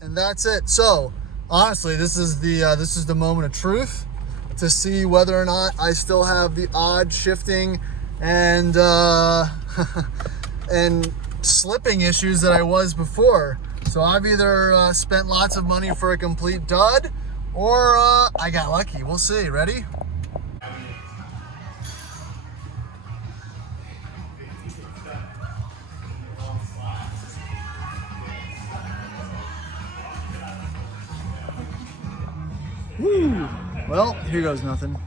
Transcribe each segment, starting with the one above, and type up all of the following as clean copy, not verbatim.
And that's it. So honestly, this is the moment of truth to see whether or not I still have the odd shifting and and slipping issues that I was before. So I've either spent lots of money for a complete dud, or I got lucky. We'll see. Ready? Woo! Well, here goes nothing.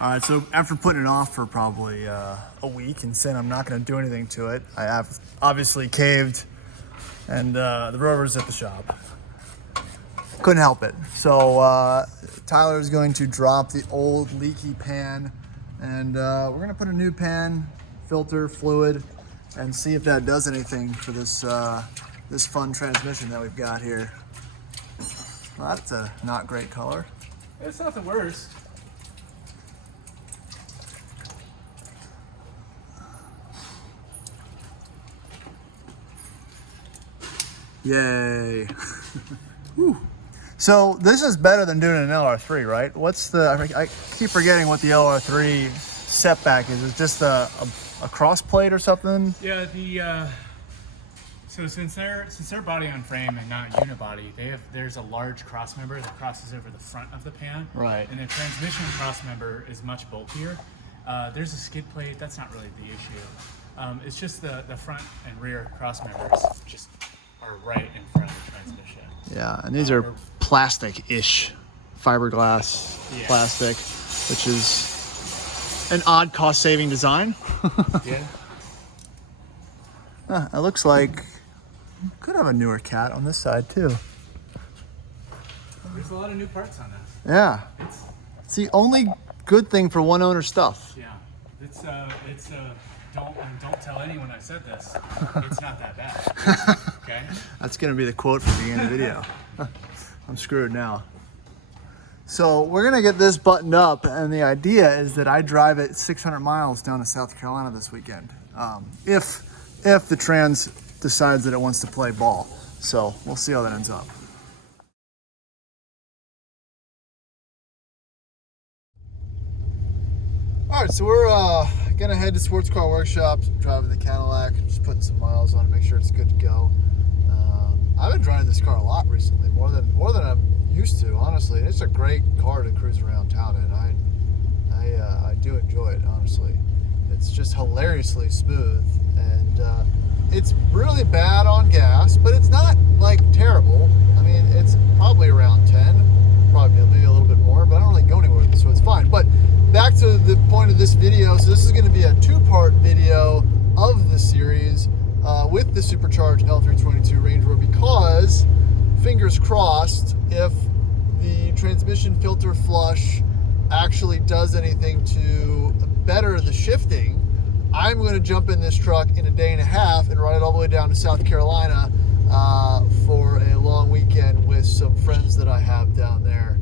All right, so after putting it off for probably a week and saying I'm not going to do anything to it, I have obviously caved, and the Rover's at the shop. Couldn't help it. So Tyler is going to drop the old leaky pan, and we're going to put a new pan, filter, fluid, and see if that does anything for this this fun transmission that we've got here. Well, that's a not great color. It's not the worst. Yay. Whew. So this is better than doing an LR3, right? What's the, I keep forgetting what the LR3 setback is. Is just a cross plate or something? Yeah, so since they're body on frame and not unibody, there's a large cross member that crosses over the front of the pan. Right. And the transmission cross member is much bulkier. There's a skid plate. That's not really the issue. It's just the front and rear cross members just are right in front of the transmission. Yeah, and these are plastic-ish, fiberglass plastic, which is an odd cost-saving design. Yeah. It looks like could have a newer cat on this side too. There's a lot of new parts on this. Yeah. It's the only good thing for one owner stuff. Yeah. It's don't tell anyone I said this. It's not that bad. Okay? That's gonna be the quote for the end of the video. I'm screwed now. So we're gonna get this buttoned up, and the idea is that I drive it 600 miles down to South Carolina this weekend. If the trans decides that it wants to play ball. So we'll see how that ends up. All right, so we're gonna head to Sports Car Workshop, driving the Cadillac, just putting some miles on to make sure it's good to go. I've been driving this car a lot recently, more than I'm used to, honestly. It's a great car to cruise around town in. I do enjoy it, honestly. It's just hilariously smooth, and it's really bad on gas, but it's not like terrible. I mean, it's probably around 10, probably maybe a little bit more, but I don't really go anywhere with it, so it's fine. But back to the point of this video. So this is going to be a two-part video of the series with the Supercharged L322 Range Rover, because fingers crossed, if the transmission filter flush actually does anything to better the shifting, I'm going to jump in this truck in a day and a half and ride it all the way down to South Carolina for a long weekend with some friends that I have down there.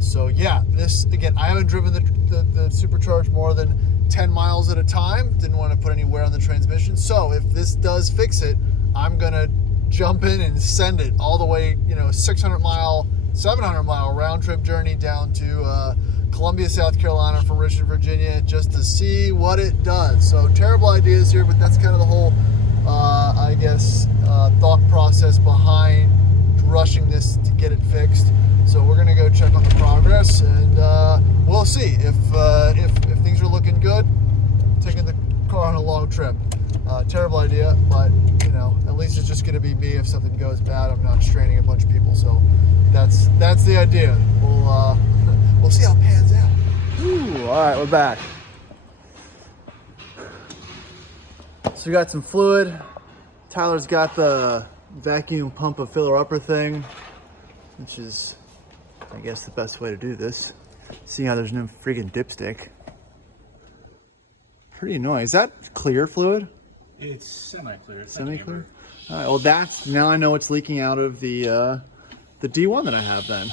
So yeah, this, again, I haven't driven the Supercharged more than 10 miles at a time. Didn't want to put any wear on the transmission. So if this does fix it, I'm going to jump in and send it all the way, 600 mile, 700 mile round trip journey down to Columbia, South Carolina from Richmond, Virginia, just to see what it does. So terrible ideas here, but that's kind of the whole, thought process behind rushing this to get it fixed. So we're gonna go check on the progress, and we'll see if things are looking good. Taking the car on a long trip. Terrible idea, but at least it's just gonna be me. If something goes bad, I'm not straining a bunch of people. So that's the idea. We'll see how it pans out. Ooh, all right, we're back. So we got some fluid. Tyler's got the vacuum pump a filler upper thing, which is, I guess, the best way to do this. See how there's no freaking dipstick. Pretty annoying. Is that clear fluid? It's semi-clear. Semi-clear? All right, well, now I know it's leaking out of the D1 that I have then.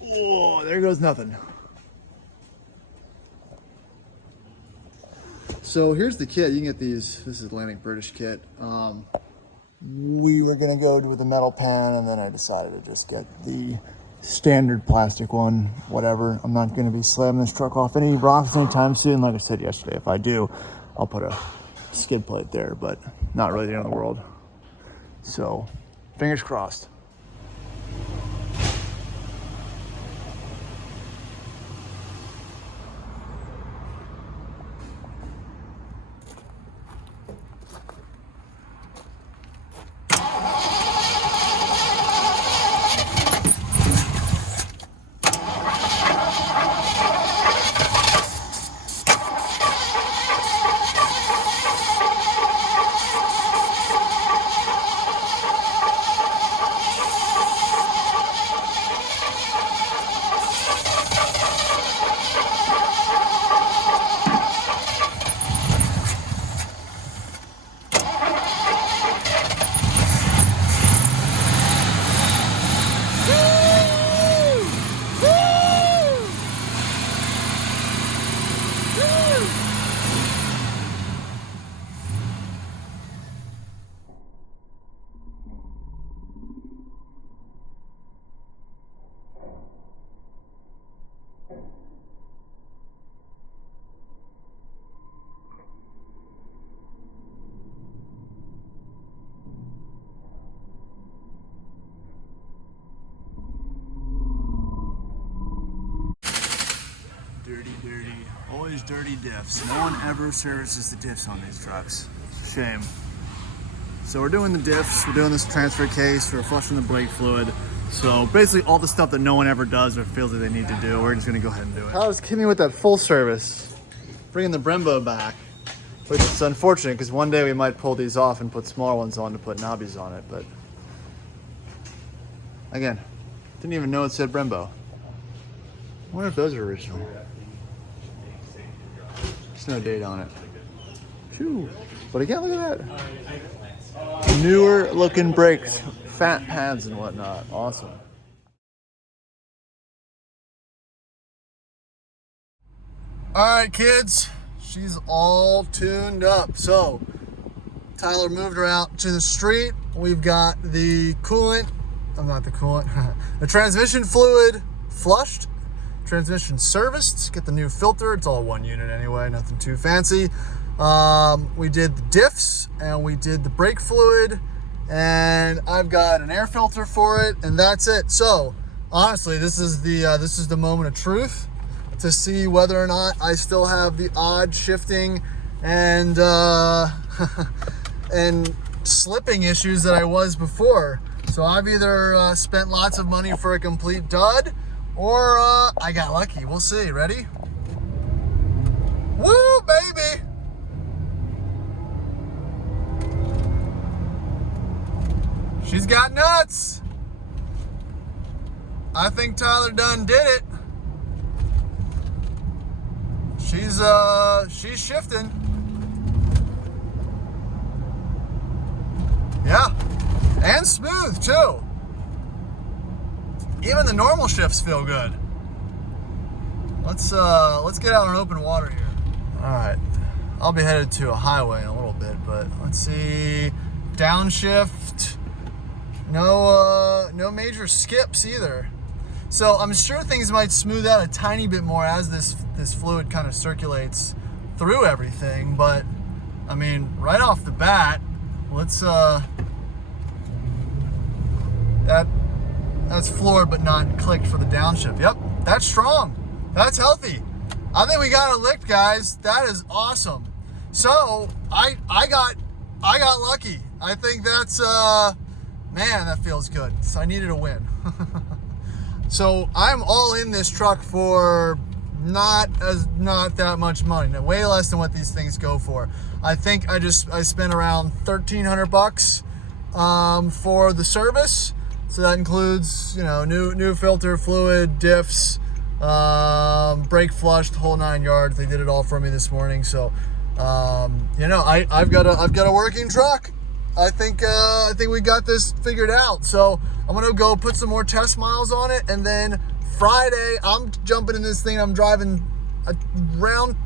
Whoa, there goes nothing. So here's the kit. You can get these. This is Atlantic British kit. We were gonna go with the metal pan, and then I decided to just get the standard plastic one. Whatever. I'm not gonna be slamming this truck off any rocks anytime soon. Like I said yesterday, if I do, I'll put a skid plate there, but not really the end of the world. So, fingers crossed. Dirty. Always dirty diffs. No one ever services the diffs on these trucks. Shame. So we're doing the diffs. We're doing this transfer case. We're flushing the brake fluid. So basically all the stuff that no one ever does or feels that they need to do, we're just gonna go ahead and do it. I was kidding with that full service, bringing the Brembo back, which is unfortunate because one day we might pull these off and put smaller ones on to put knobbies on it, but again, didn't even know it said Brembo. I wonder if those are original. There's no date on it. Phew. But again, look at that. Newer looking brakes, fat pads and whatnot. Awesome. All right, kids. She's all tuned up. So Tyler moved her out to the street. We've got the coolant. Not the coolant. The transmission fluid flushed. Transmission serviced, get the new filter. It's all one unit anyway, nothing too fancy. We did the diffs and we did the brake fluid, and I've got an air filter for it, and that's it. So honestly, this is the moment of truth to see whether or not I still have the odd shifting and and slipping issues that I was before. So I've either spent lots of money for a complete dud, or I got lucky. We'll see. Ready? Woo, baby! She's got nuts. I think Tyler done did it. She's shifting. Yeah, and smooth too. Even the normal shifts feel good. Let's get out on open water here. All right, I'll be headed to a highway in a little bit, but let's see. Downshift. No major skips either. So I'm sure things might smooth out a tiny bit more as this fluid kind of circulates through everything. But I mean, right off the bat, let's that's floored but not clicked for the downshift. Yep, that's strong. That's healthy. I think we got it licked, guys. That is awesome. So I got lucky. I think that's man, that feels good. So I needed a win. So I'm all in this truck for not that much money. Now, way less than what these things go for. I think I spent around $1,300 for the service. So that includes, you know, new filter, fluid, diffs, brake flush, the whole 9 yards. They did it all for me this morning. So, you know, I've got a working truck. I think we got this figured out. So I'm gonna go put some more test miles on it, and then Friday I'm jumping in this thing. I'm driving around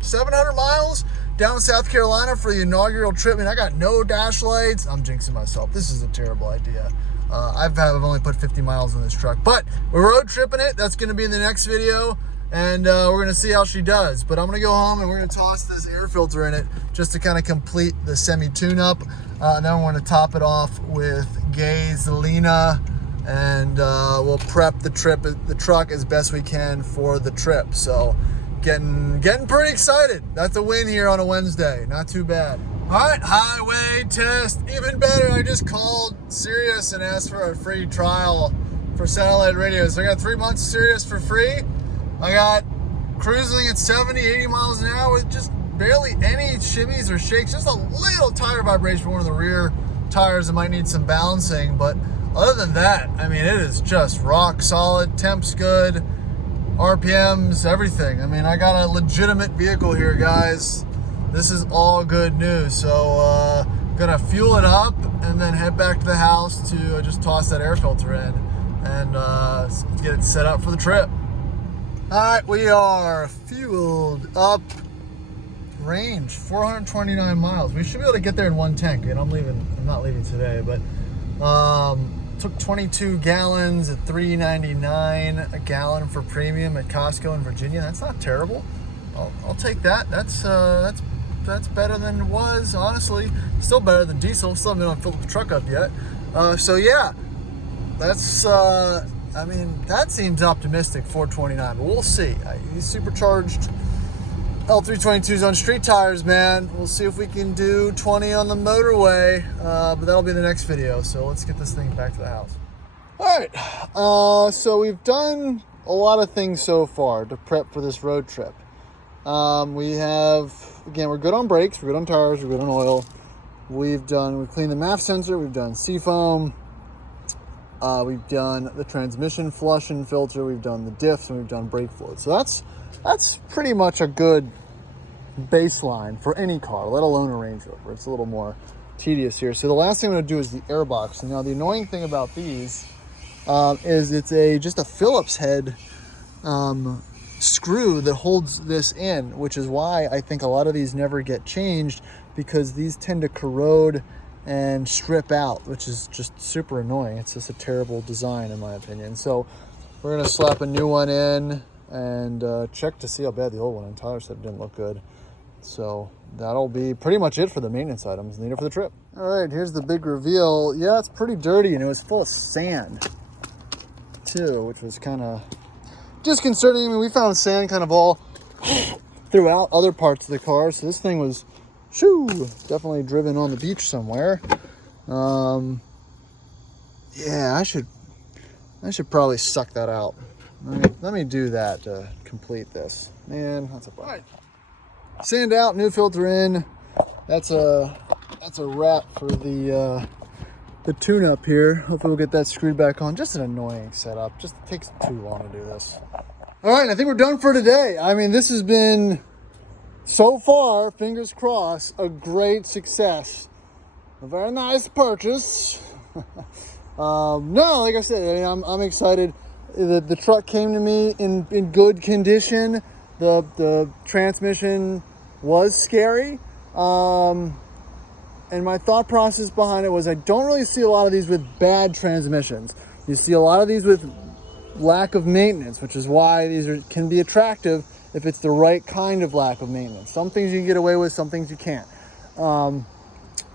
700 miles down South Carolina for the inaugural trip. I mean, I got no dash lights. I'm jinxing myself. This is a terrible idea. I've only put 50 miles in this truck, but we're road tripping it. That's going to be in the next video, and we're going to see how she does. But I'm going to go home and we're going to toss this air filter in it just to kind of complete the semi tune-up. And then we're going to top it off with gasolina, and we'll prep the truck as best we can for the trip. So getting pretty excited. That's a win here on a Wednesday. Not too bad. All right, highway test. Even better, I just called Sirius and asked for a free trial for satellite radio. So I got 3 months of Sirius for free. I got cruising at 70, 80 miles an hour with just barely any shimmies or shakes. Just a little tire vibration from one of the rear tires that might need some balancing. But other than that, I mean, it is just rock solid. Temp's good. RPMs, everything. I mean, I got a legitimate vehicle here, guys. This is all good news. So gonna fuel it up and then head back to the house to just toss that air filter in and get it set up for the trip. All right, we are fueled up. Range 429 miles. We should be able to get there in one tank. And I'm not leaving today, but took 22 gallons at $3.99 a gallon for premium at Costco in Virginia. That's not terrible. I'll take that. That's better than it was, honestly. Still better than diesel. Still haven't filled the truck up yet. So yeah, that's I mean, that seems optimistic, 429, but we'll see. These supercharged L322s on street tires, man. We'll see if we can do 20 on the motorway, but that'll be the next video. So let's get this thing back to the house. All right, so we've done a lot of things so far to prep for this road trip. We have, again, we're good on brakes, we're good on tires, we're good on oil. We've cleaned the MAF sensor, we've done seafoam, we've done the transmission flush and filter, we've done the diffs, and we've done brake fluid. So that's pretty much a good baseline for any car, let alone a Range Rover. It's a little more tedious here. So the last thing I'm going to do is the airbox. Now the annoying thing about these is it's just a Phillips head screw that holds this in, which is why I think a lot of these never get changed, because these tend to corrode and strip out, which is just super annoying. It's just a terrible design in my opinion. So we're going to slap a new one in and check to see how bad the old one and Tyler said it didn't look good. So that'll be pretty much it for the maintenance items needed for the trip. All right, here's the big reveal. Yeah, it's pretty dirty, and it was full of sand too, which was kind of disconcerting. I mean, we found sand kind of all throughout other parts of the car, so this thing was definitely driven on the beach somewhere. Yeah, I should probably suck that out. Let me do that to complete this. Man, that's a problem. All right. Sand out, new filter in. That's a wrap for the tune-up here. Hopefully we'll get that screwed back on. Just an annoying setup. Just takes too long to do this. All right, I think we're done for today. I mean, this has been, so far, fingers crossed, a great success. A very nice purchase. No, like I said, I'm excited. The truck came to me in good condition. The transmission was scary. And my thought process behind it was I don't really see a lot of these with bad transmissions. You see a lot of these with lack of maintenance, which is why these can be attractive if it's the right kind of lack of maintenance. Some things you can get away with, some things you can't. And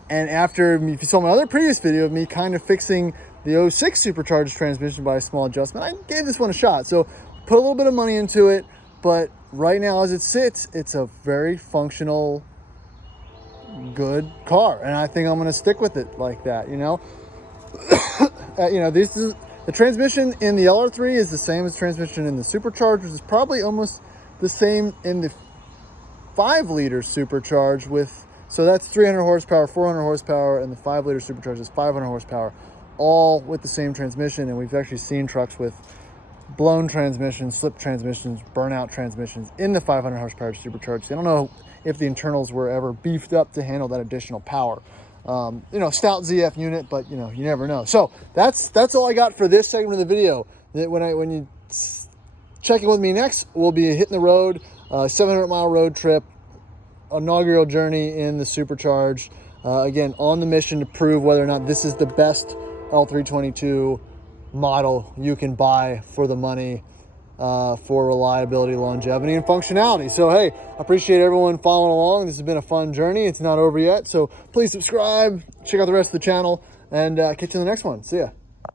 after, if you saw my other previous video of me kind of fixing the 06 supercharged transmission by a small adjustment, I gave this one a shot. So put a little bit of money into it, but right now as it sits, it's a very functional, good car. And I think I'm going to stick with it like that, you know. This is the transmission in the LR3 is the same as transmission in the supercharged, which is probably almost the same in the 5-liter supercharged with, so that's 300 horsepower, 400 horsepower, and the 5-liter supercharged is 500 horsepower, all with the same transmission. And we've actually seen trucks with blown transmissions, slip transmissions, burnout transmissions in the 500 horsepower supercharged. I don't know if the internals were ever beefed up to handle that additional power. Stout ZF unit, but you never know. So that's all I got for this segment of the video. When you check in with me next, we'll be hitting the road, 700-mile road trip, inaugural journey in the Supercharged. Again, on the mission to prove whether or not this is the best L322 model you can buy for the money, for reliability, longevity, and functionality. So, hey, I appreciate everyone following along. This has been a fun journey. It's not over yet. So please subscribe, check out the rest of the channel, and catch you in the next one. See ya.